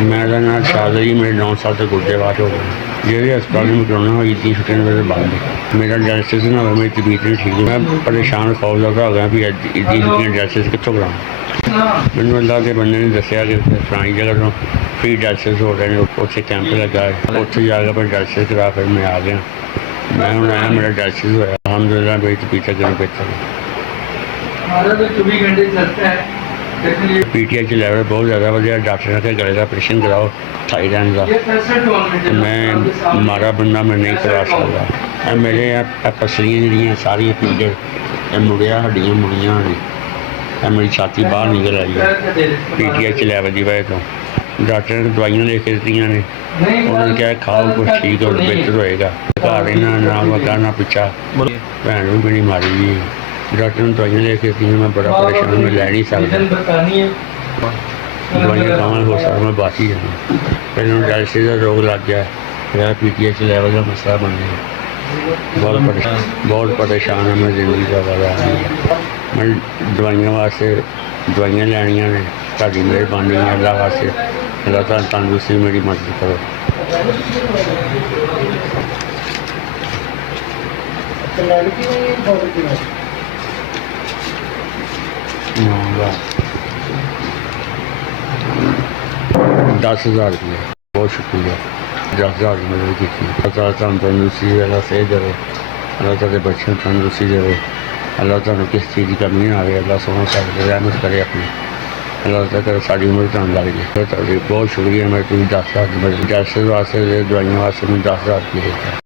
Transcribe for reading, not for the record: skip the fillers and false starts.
मेरा नाम शाद है जी। मेरे 9 साल से गुर्दे वाच हो गए। ਜਿਹੜੇ ਹਸਪਤਾਲ में कोरोना हुई इतनी छुट्टियां मेरे बंद मेरा डायलिसिस ना हो मेरी तबीयत नहीं ठीक मैं परेशान खौफजदा हो गया भी इतनी छुट्टियां डायलिसिस कितों कराऊँ। मैंने अल्लाह के बंदे ने दसिया कि फलानी जगह तो फ्री डायलिसिस हो रहे हैं उत्थे कैंप लगा है उत्थे जाकर मैं डायलिसिस करा फिर मैं आ गया। मैं हूँ आया मेरा डायलिसिस होया अलहमदुलिल्लाह मेरी तबीयत अगर बेहतर है। पीटीआई लेवल बहुत ज़्यादा वधिया डॉक्टर ने कहा गले का ऑपरेशन कराओ थाईलैंड का मैं माड़ा बंदा मैं नहीं करा सकता। मेरे पसलियाँ जड़ियाँ सारियाँ पीड़े मुड़िया हड्डियाँ मुड़ियां ने मेरी छाती बाहर निकल आई है पीटीआई लेवल की वजह तो डॉक्टर ने दवाइयाँ लिख के दित्तियां ने उन्होंने कहा खाओ कुछ ठीक और बेहतर होएगा घर इन्ना ना वगा ना पिछा भैन भी मेरी मारी जी डॉक्टर ने दवाइयाँ लिख के दित्तियां मैं बड़ा परेशान मैं लै नहीं सकता दवाइयाँ खावा हो सकता मैं बच ही जाना फिर डायलिसिस का रोग लग गया मेरा पीटीआई लेवल का मसला बन गया बहुत परेशान है मैं जिंदगी का वाला मैं दवाइयां वास्ते दवाइयां लैनियां ने ताड़ी मेहरबानी है अल्लाह वास्ते अल्लाह ताला तंदुरुस्ती मेरी मदद करो। ₹10,000 बहुत शुक्रिया 10,000 की मदद की अल्लाह ताला तंदुरुस्ती अल्लाह सेहत दे अल्लाह ताला बच्चों तंदुरुस्ती दे अल्लाह तुहानू किस चीज़ की कमी ना आए अल्लाह सोना साढ़े रहमत करे अपनी अल्लाह तक साड़ी उम्र तक लग जाए। बहुत शुक्रिया मेरे तुम 10,000 डायलिसिस वास्ते दवाइयों वास्ते मैं 10,000 रुपये देता।